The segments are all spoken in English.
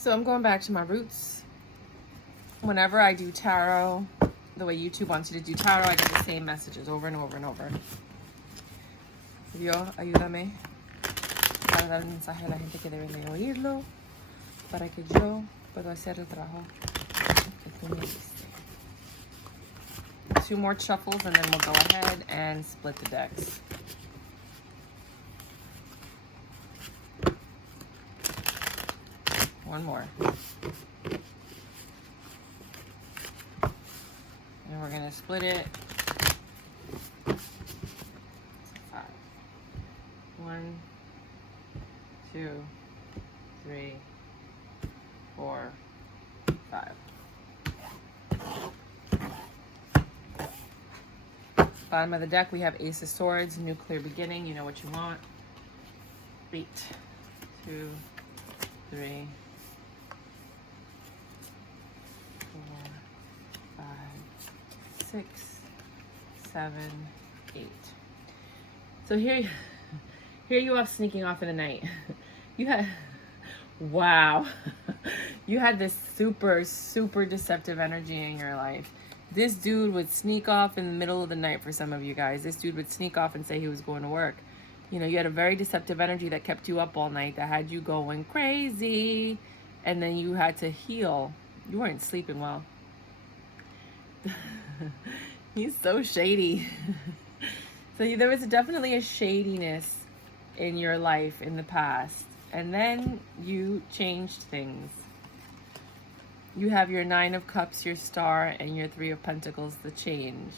So I'm going back to my roots. Whenever I do tarot, the way YouTube wants you to do tarot, I get the same messages over and over and over. Yo, ayúdame para dar un mensaje a la gente que debe de oírlo, para que yo pueda hacer el trabajo que tú me diste. 2 more shuffles and then we'll go ahead and split the decks. One more. And we're gonna split it. 5. 1, 2, 3, 4, 5. Bottom of the deck, we have Ace of Swords, Nuclear Beginning. You know what you want. 8, 2, 3, 4, 5, 6, 7, 8. So here you are sneaking off in the night. You had, wow. You had this super, super deceptive energy in your life. This dude would sneak off in the middle of the night for some of you guys. This dude would sneak off and say he was going to work. You know, you had a very deceptive energy that kept you up all night, that had you going crazy. And then you had to heal. You weren't sleeping well. He's so shady. So there was definitely a shadiness in your life in the past. And then you changed things. You have your 9 of Cups, your Star, and your 3 of Pentacles, the change.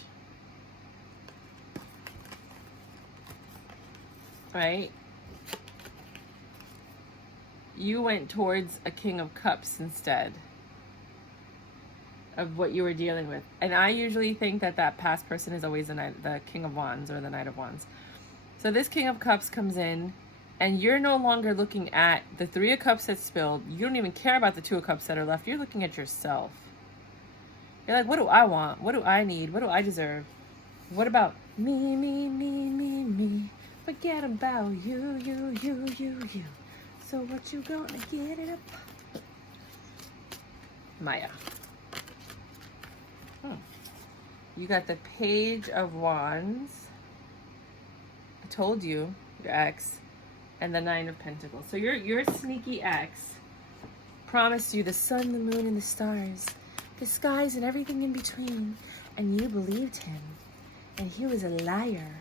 Right? You went towards a King of Cups instead of what you were dealing with. And I usually think that that past person is always the King of Wands or the Knight of Wands. So this King of Cups comes in, and you're no longer looking at the 3 of Cups that's spilled. You don't even care about the 2 of Cups that are left. You're looking at yourself. You're like, what do I want? What do I need? What do I deserve? What about me, me, me, me, me? Forget about you, you, you, you, you. So what you gonna get it up? Maya. You got the Page of Wands. I told you, your ex. And the 9 of Pentacles. So your sneaky ex promised you the sun, the moon, and the stars, the skies, and everything in between, and you believed him, and he was a liar.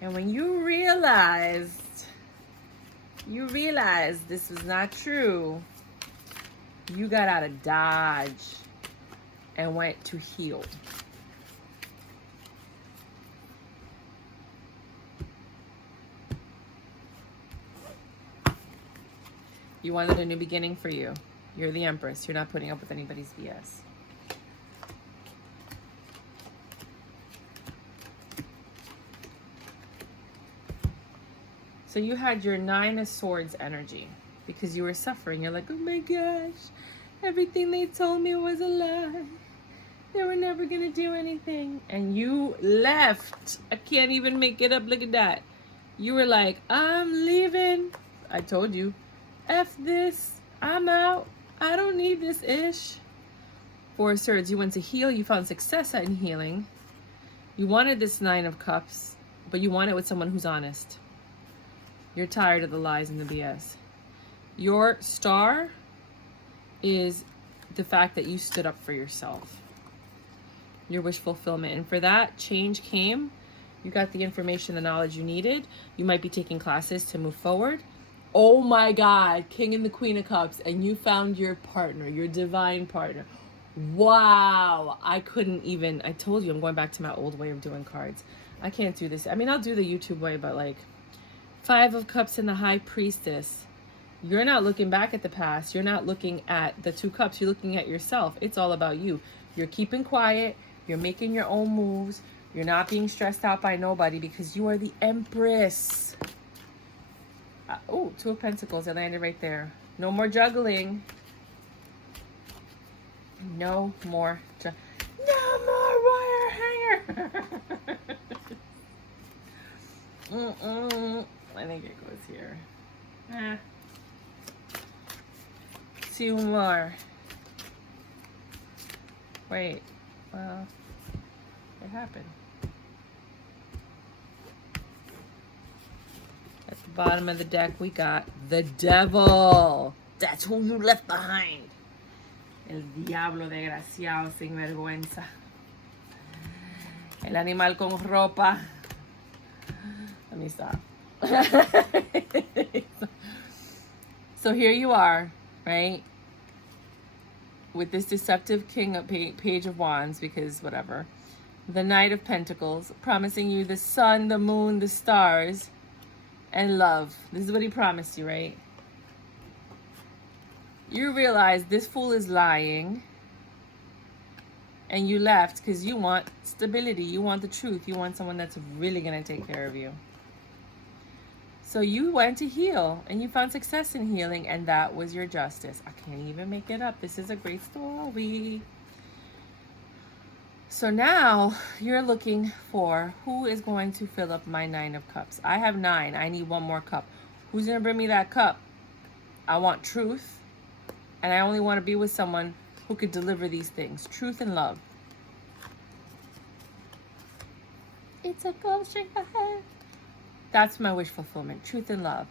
And when you realized this was not true, you got out of Dodge and went to heal. You wanted a new beginning for you. You're the Empress. You're not putting up with anybody's BS. So you had your 9 of Swords energy because you were suffering. You're like, oh my gosh, everything they told me was a lie. They were never going to do anything. And you left. I can't even make it up. Look at that. You were like, I'm leaving. I told you. F this, I'm out. I don't need this ish. 4 of Swords, you went to heal. You found success in healing. You wanted this 9 of Cups, but you want it with someone who's honest. You're tired of the lies and the BS. Your Star is the fact that you stood up for yourself. Your wish fulfillment. And for that, change came. You got the information, the knowledge you needed. You might be taking classes to move forward. Oh my God, King and the Queen of Cups, and you found your partner, your divine partner. Wow, I couldn't even, I told you I'm going back to my old way of doing cards. I can't do this. I mean, I'll do the YouTube way, but like 5 of Cups and the High Priestess. You're not looking back at the past. You're not looking at the 2 Cups. You're looking at yourself. It's all about you. You're keeping quiet. You're making your own moves. You're not being stressed out by nobody because you are the Empress. Oh, 2 of Pentacles. I landed right there. No more juggling. No more. No more wire hanger. I think it goes here. see more. Wait. Well, it happened. At the bottom of the deck, we got the devil. That's who you left behind. El diablo desgraciado sin vergüenza. El animal con ropa. Let me stop. So here you are, right? With this deceptive king of page of wands, because whatever. The Knight of Pentacles, promising you the sun, the moon, the stars, and love. This is what he promised you, right? You realize this fool is lying, and you left because you want stability. You want the truth. You want someone that's really going to take care of you. So you went to heal, and you found success in healing, and that was your justice. I can't even make it up. This is a great story. So now you're looking for who is going to fill up my 9 of cups. I have 9. I need 1 more cup. Who's going to bring me that cup? I want truth. And I only want to be with someone who could deliver these things. Truth and love. It's a gold string ahead. That's my wish fulfillment. Truth and love.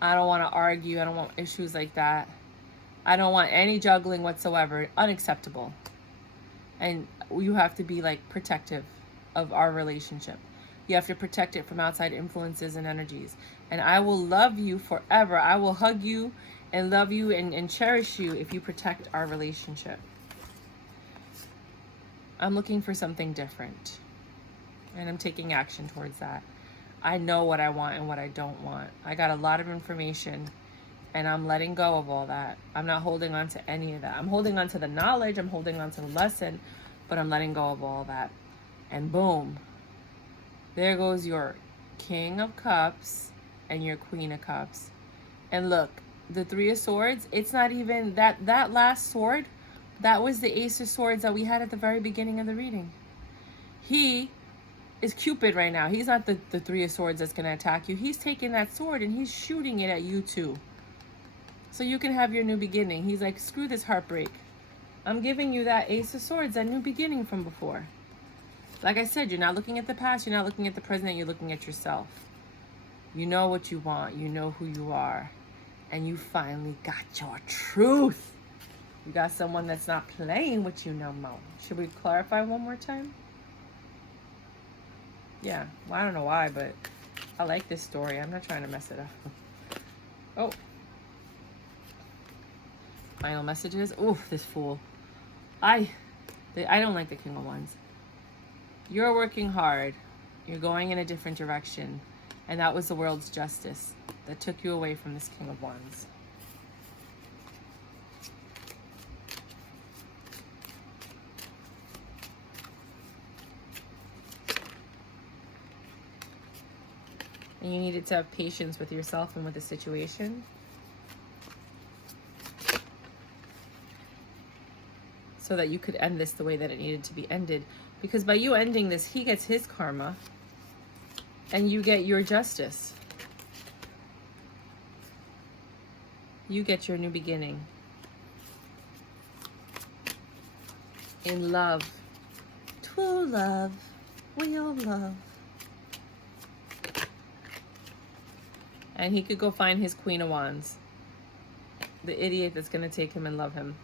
I don't want to argue. I don't want issues like that. I don't want any juggling whatsoever. Unacceptable. And you have to be like protective of our relationship. You have to protect it from outside influences and energies. And I will love you forever. I will hug you and love you and cherish you if you protect our relationship. I'm looking for something different. And I'm taking action towards that. I know what I want and what I don't want. I got a lot of information and I'm letting go of all that. I'm not holding on to any of that. I'm holding on to the knowledge. I'm holding on to the lesson, but I'm letting go of all that. And boom, there goes your King of Cups and your Queen of Cups. And look, the 3 of Swords, it's not even that last sword, that was the Ace of Swords that we had at the very beginning of the reading. He is Cupid right now. He's not the 3 of Swords that's going to attack you. He's taking that sword and he's shooting it at you too. So you can have your new beginning. He's like, screw this heartbreak. I'm giving you that Ace of Swords, that new beginning from before. Like I said, you're not looking at the past. You're not looking at the present. You're looking at yourself. You know what you want. You know who you are. And you finally got your truth. You got someone that's not playing with you no more. Should we clarify one more time? Yeah. Well, I don't know why, but I like this story. I'm not trying to mess it up. Oh. Final messages. Ooh, this fool. I don't like the King of Wands. You're working hard. You're going in a different direction. And that was the world's justice that took you away from this King of Wands. And you needed to have patience with yourself and with the situation. So that you could end this the way that it needed to be ended. Because by you ending this, he gets his karma. And you get your justice. You get your new beginning. In love. True love. Real love. And he could go find his Queen of Wands. The idiot that's going to take him and love him.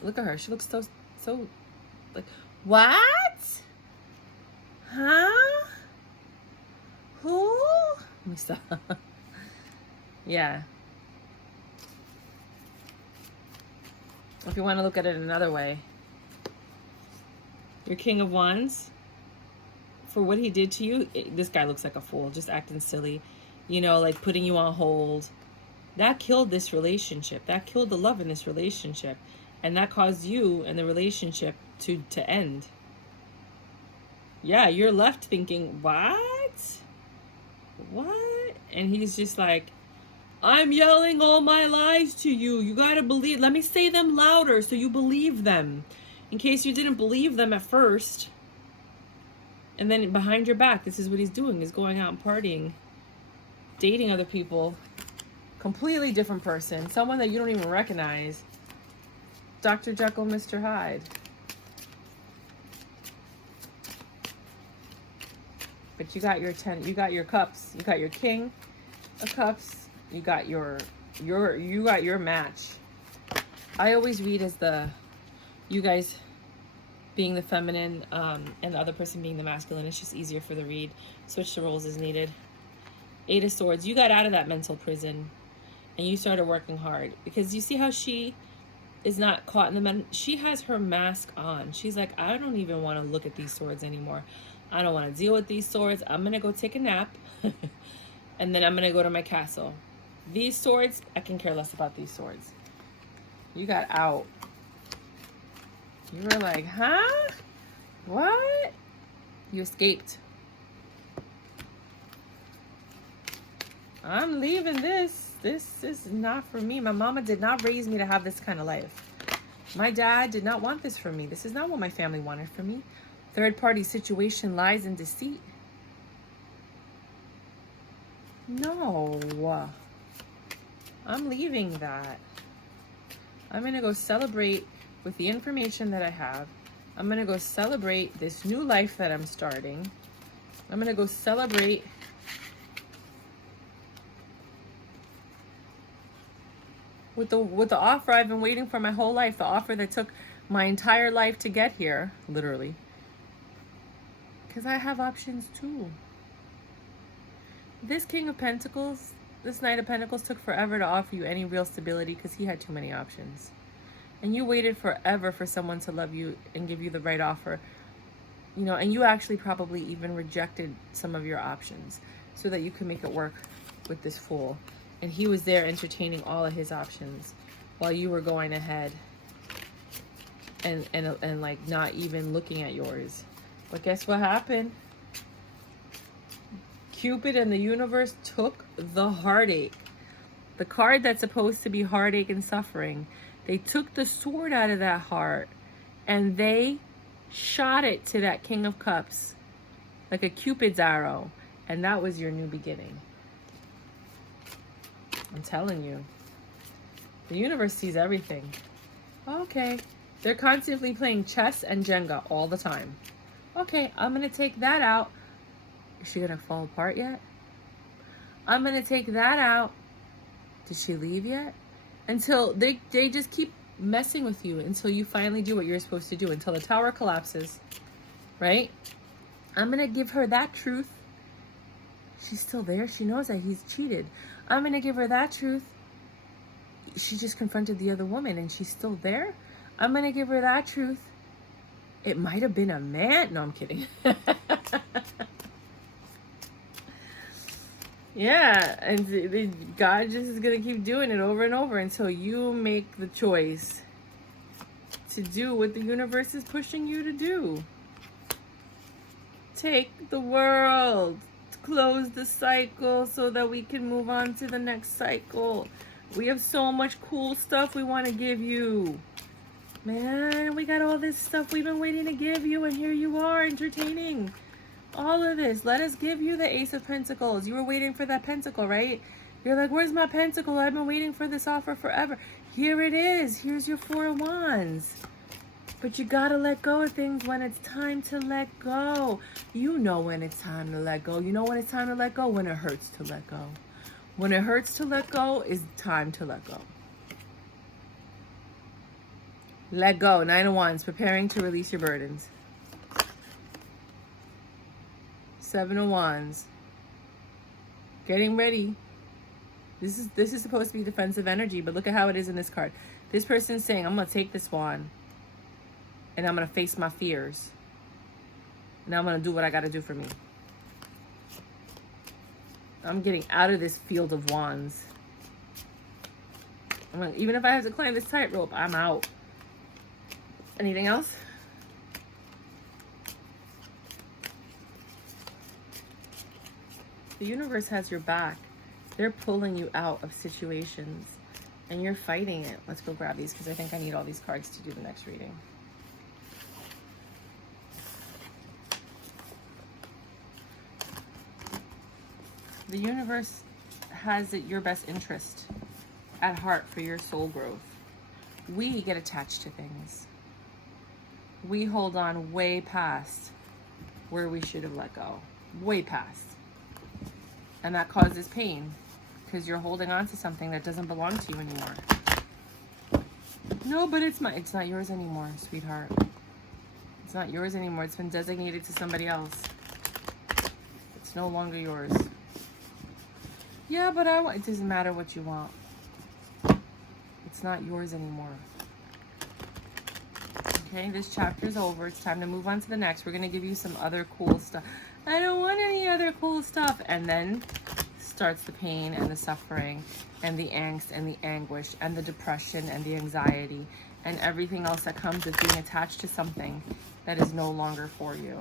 Look at her. She looks so like, what? Huh? Who? Let me stop. Yeah. If you want to look at it another way, your King of Wands, for what he did to you, this guy looks like a fool, just acting silly, you know, like putting you on hold. That killed this relationship. That killed the love in this relationship. And that caused you and the relationship to end. Yeah, you're left thinking, what? What? And he's just like, I'm yelling all my lies to you. You gotta believe. Let me say them louder so you believe them. In case you didn't believe them at first. And then behind your back, this is what he's doing. He's going out and partying. Dating other people. Completely different person. Someone that you don't even recognize. Dr. Jekyll, Mr. Hyde. But you got your 10, you got your cups, you got your king of cups, you got your match. I always read as you guys being the feminine, and the other person being the masculine. It's just easier for the read. Switch the roles as needed. 8 of Swords. You got out of that mental prison and you started working hard, because you see how she is not caught in the she has her mask on. She's like, I don't even want to look at these swords anymore. I don't want to deal with these swords. I'm going to go take a nap and then I'm going to go to my castle. These swords, I can care less about these swords. You got out. You were like, huh? What? You escaped. I'm leaving this. This is not for me. My mama did not raise me to have this kind of life. My dad did not want this for me. This is not what my family wanted for me. Third-party situation, lies, and deceit. No. I'm leaving that. I'm going to go celebrate with the information that I have. I'm going to go celebrate this new life that I'm starting. I'm going to go celebrate with the offer I've been waiting for my whole life. The offer that took my entire life to get here, literally. Because I have options too. This King of Pentacles, this Knight of Pentacles took forever to offer you any real stability because he had too many options. And you waited forever for someone to love you and give you the right offer. You know, and you actually probably even rejected some of your options so that you could make it work with this fool. And he was there entertaining all of his options while you were going ahead and like not even looking at yours. But guess what happened? Cupid and the universe took the heartache. The card that's supposed to be heartache and suffering. They took the sword out of that heart and they shot it to that King of Cups like a Cupid's arrow. And that was your new beginning. I'm telling you. The universe sees everything. Okay. They're constantly playing chess and Jenga all the time. Okay, I'm going to take that out. Is she going to fall apart yet? I'm going to take that out. Did she leave yet? Until they just keep messing with you until you finally do what you're supposed to do. Until the tower collapses. Right? I'm going to give her that truth. She's still there. She knows that he's cheated. I'm going to give her that truth. She just confronted the other woman and she's still there. I'm going to give her that truth. It might have been a man. No, I'm kidding. Yeah, and God just is going to keep doing it over and over until you make the choice to do what the universe is pushing you to do. Take the world. Close the cycle so that we can move on to the next cycle. We have so much cool stuff we want to give you. Man, we got all this stuff we've been waiting to give you, and here you are entertaining all of this. Let us give you the Ace of Pentacles. You were waiting for that pentacle, right? You're like, where's my pentacle? I've been waiting for this offer forever. Here it is. Here's your 4 of Wands. But you gotta let go of things when it's time to let go. You know when it's time to let go. You know when it's time to let go? When it hurts to let go. When it hurts to let go is time to let go. Let go. 9 of Wands. Preparing to release your burdens. 7 of Wands. Getting ready. This is supposed to be defensive energy, but look at how it is in this card. This person's saying, I'm going to take this wand and I'm going to face my fears. And I'm going to do what I got to do for me. I'm getting out of this field of wands. Even if I have to climb this tightrope, I'm out. Anything else? The universe has your back. They're pulling you out of situations and you're fighting it. Let's go grab these because I think I need all these cards to do the next reading. The universe has your best interest at heart for your soul growth. We get attached to things. We hold on way past where we should have let go. Way past. And that causes pain because you're holding on to something that doesn't belong to you anymore. No, but it's not yours anymore, sweetheart. It's not yours anymore. It's been designated to somebody else. It's no longer yours. Yeah, but it doesn't matter what you want. It's not yours anymore. Okay, this chapter's over. It's time to move on to the next. We're going to give you some other cool stuff. I don't want any other cool stuff. And then starts the pain and the suffering and the angst and the anguish and the depression and the anxiety and everything else that comes with being attached to something that is no longer for you.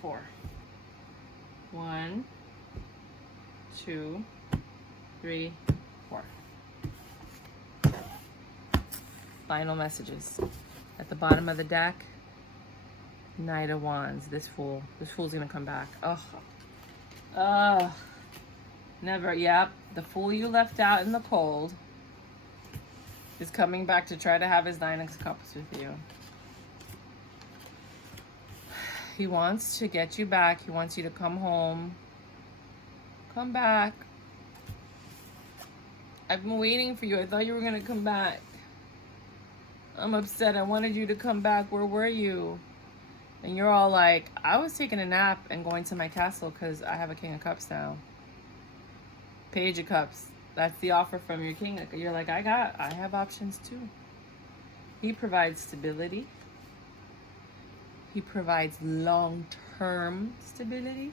Four. 1, 2, 3, 4. Final messages. At the bottom of the deck, Knight of Wands. This fool's gonna come back. Never. Yep, the fool you left out in the cold is coming back to try to have his 9 of Cups with you. He wants to get you back. He wants you to come home. Come back. I've been waiting for you. I thought you were gonna come back. I'm upset. I wanted you to come back. Where were you? And you're all like, I was taking a nap and going to my castle because I have a King of Cups now. Page of Cups. That's the offer from your king. You're like, I have options too. He provides stability. He provides long-term stability.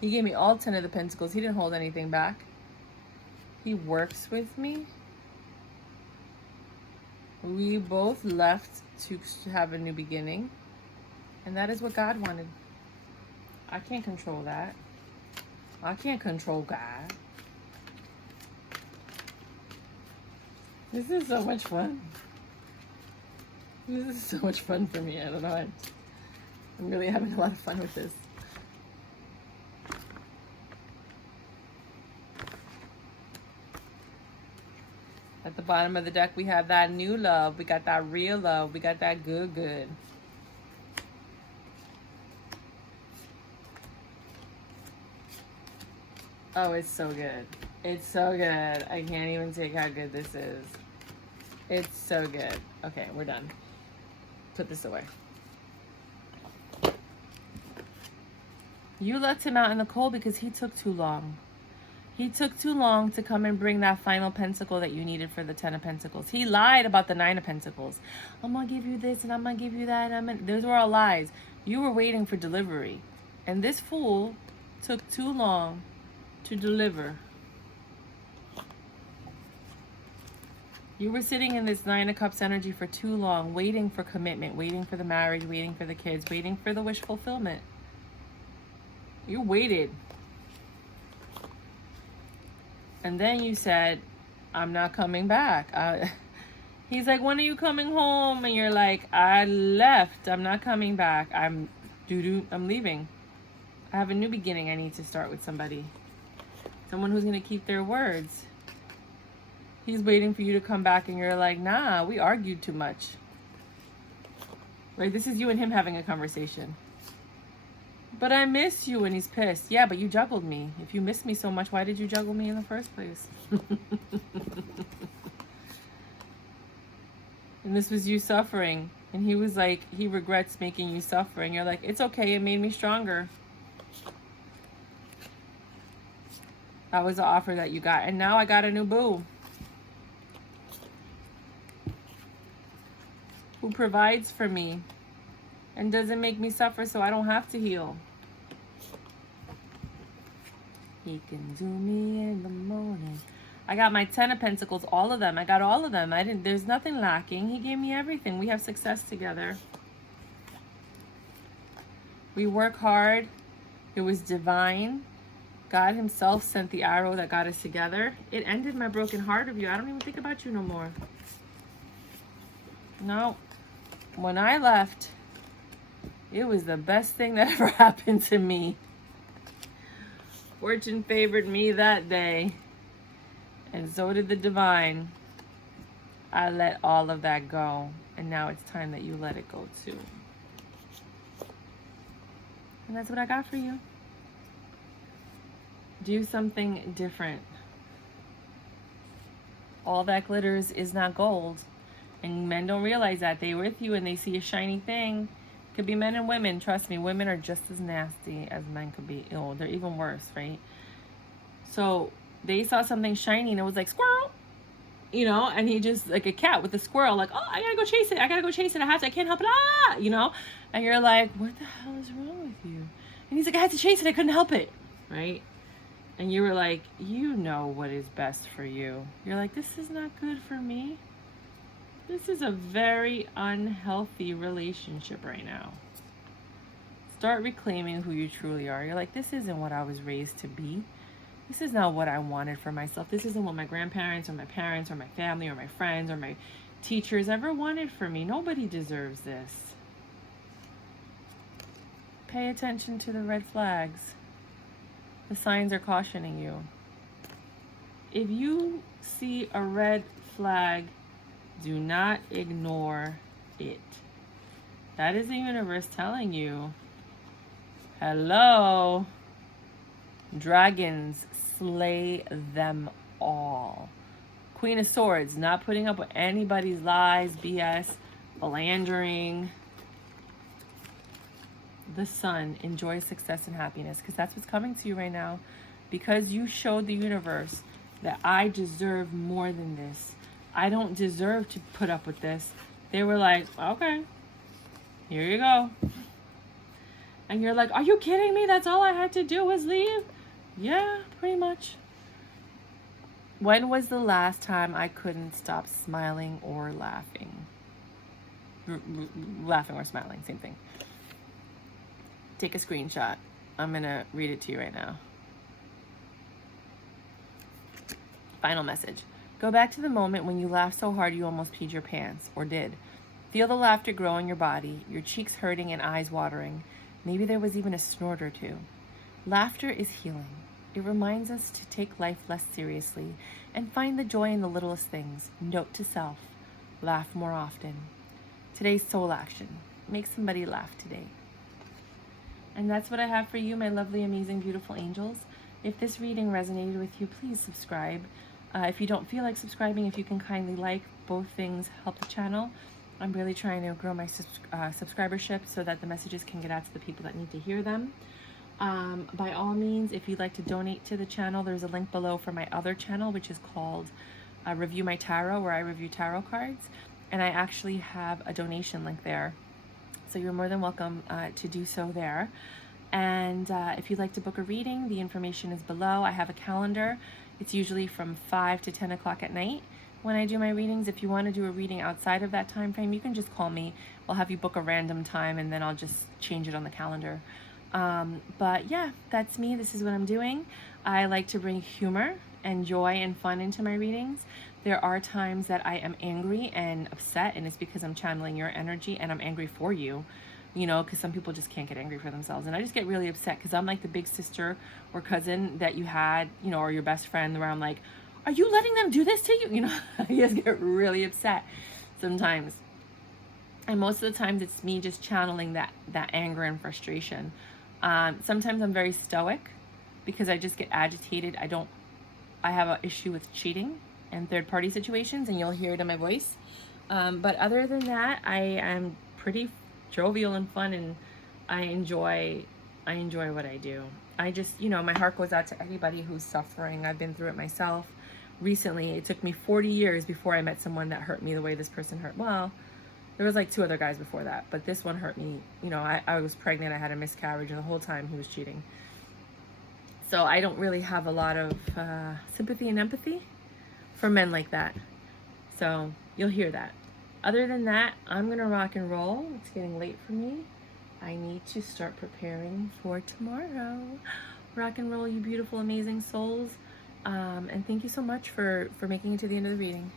He gave me all 10 of the Pentacles. He didn't hold anything back. He works with me. We both left to have a new beginning. And that is what God wanted. I can't control that. I can't control God. This is so much fun. This is so much fun for me. I don't know. I'm really having a lot of fun with this. At the bottom of the deck, we have that new love. We got that real love. We got that good. Oh, it's so good. It's so good. I can't even take how good this is. It's so good. Okay, we're done. Put this away. You left him out in the cold because he took too long. He took too long to come and bring that final pentacle that you needed for the 10 of Pentacles. He lied about the 9 of Pentacles. I'm going to give you this and I'm going to give you that. Those were all lies. You were waiting for delivery. And this fool took too long to deliver. You were sitting in this 9 of Cups energy for too long, waiting for commitment, waiting for the marriage, waiting for the kids, waiting for the wish fulfillment. You waited. And then you said, I'm not coming back. He's like, when are you coming home? And you're like, I left. I'm not coming back. I'm leaving. I have a new beginning. I need to start with somebody. Someone who's going to keep their words. He's waiting for you to come back and you're like, nah, we argued too much. Right? This is you and him having a conversation. But I miss you, and he's pissed. Yeah, but you juggled me. If you miss me so much, why did you juggle me in the first place? And this was you suffering. And he was like, he regrets making you suffer. And you're like, it's okay, it made me stronger. That was the offer that you got. And now I got a new boo. Who provides for me. And doesn't make me suffer so I don't have to heal. He can do me in the morning. I got my 10 of Pentacles, all of them. I got all of them. There's nothing lacking. He gave me everything. We have success together. We work hard. It was divine. God himself sent the arrow that got us together. It ended my broken heart of you. I don't even think about you no more. No. When I left, It was the best thing that ever happened to me. Fortune favored me that day. And so did the divine. I let all of that go. And now it's time that you let it go too. And that's what I got for you. Do something different. All that glitters is not gold. And men don't realize that. They're with you and they see a shiny thing. Could be men and women. Trust me, women are just as nasty as men could be. Oh, they're even worse, right? So they saw something shiny and it was like, squirrel. You know, and he just, like a cat with a squirrel, like, oh, I gotta go chase it. I gotta go chase it. I can't help it. Ah, you know? And you're like, what the hell is wrong with you? And he's like, I had to chase it. I couldn't help it. Right? And you were like, you know what is best for you. You're like, this is not good for me. This is a very unhealthy relationship right now. Start reclaiming who you truly are. You're like, this isn't what I was raised to be. This is not what I wanted for myself. This isn't what my grandparents or my parents or my family or my friends or my teachers ever wanted for me. Nobody deserves this. Pay attention to the red flags. The signs are cautioning you. If you see a red flag, do not ignore it. That is the universe telling you, hello, dragons, slay them all. Queen of Swords, not putting up with anybody's lies, BS, philandering. The Sun, enjoy success and happiness, because that's what's coming to you right now. Because you showed the universe that I deserve more than this. I don't deserve to put up with this. They were like, okay, here you go. And you're like, are you kidding me? That's all I had to do was leave? Yeah, pretty much. When was the last time I couldn't stop smiling or laughing? Laughing or smiling, same thing. Take a screenshot. I'm going to read it to you right now. Final message. Go back to the moment when you laughed so hard you almost peed your pants, or did. Feel the laughter grow in your body, your cheeks hurting and eyes watering. Maybe there was even a snort or two. Laughter is healing. It reminds us to take life less seriously and find the joy in the littlest things. Note to self, laugh more often. Today's soul action. Make somebody laugh today. And that's what I have for you, my lovely, amazing, beautiful angels. If this reading resonated with you, please subscribe. If you don't feel like subscribing, if you can kindly like, both things help the channel. I'm really trying to grow my subscribership so that the messages can get out to the people that need to hear them. By all means, if you'd like to donate to the channel, there's a link below for my other channel, which is called Review My Tarot, where I review tarot cards. And I actually have a donation link there. So you're more than welcome to do so there. And if you'd like to book a reading, the information is below. I have a calendar. It's usually from 5 to 10 o'clock at night when I do my readings. If you want to do a reading outside of that time frame, you can just call me. I'll have you book a random time and then I'll just change it on the calendar. But yeah, that's me. This is what I'm doing. I like to bring humor and joy and fun into my readings. There are times that I am angry and upset, and it's because I'm channeling your energy and I'm angry for you, you know, because some people just can't get angry for themselves. And I just get really upset because I'm like the big sister or cousin that you had, you know, or your best friend, where I'm like, are you letting them do this to you? You know, I just get really upset sometimes. And most of the times it's me just channeling that anger and frustration. Sometimes I'm very stoic because I just get agitated. I have an issue with cheating and third-party situations, and you'll hear it in my voice. But other than that, I am pretty jovial and fun, and I enjoy what I do. I just, you know, my heart goes out to anybody who's suffering. I've been through it myself. Recently, it took me 40 years before I met someone that hurt me the way this person hurt. Well, there was like 2 other guys before that, but this one hurt me. You know, I was pregnant, I had a miscarriage, and the whole time he was cheating. So I don't really have a lot of sympathy and empathy for men like that. So you'll hear that. Other than that, I'm going to rock and roll. It's getting late for me. I need to start preparing for tomorrow. Rock and roll, you beautiful, amazing souls. And thank you so much for making it to the end of the reading.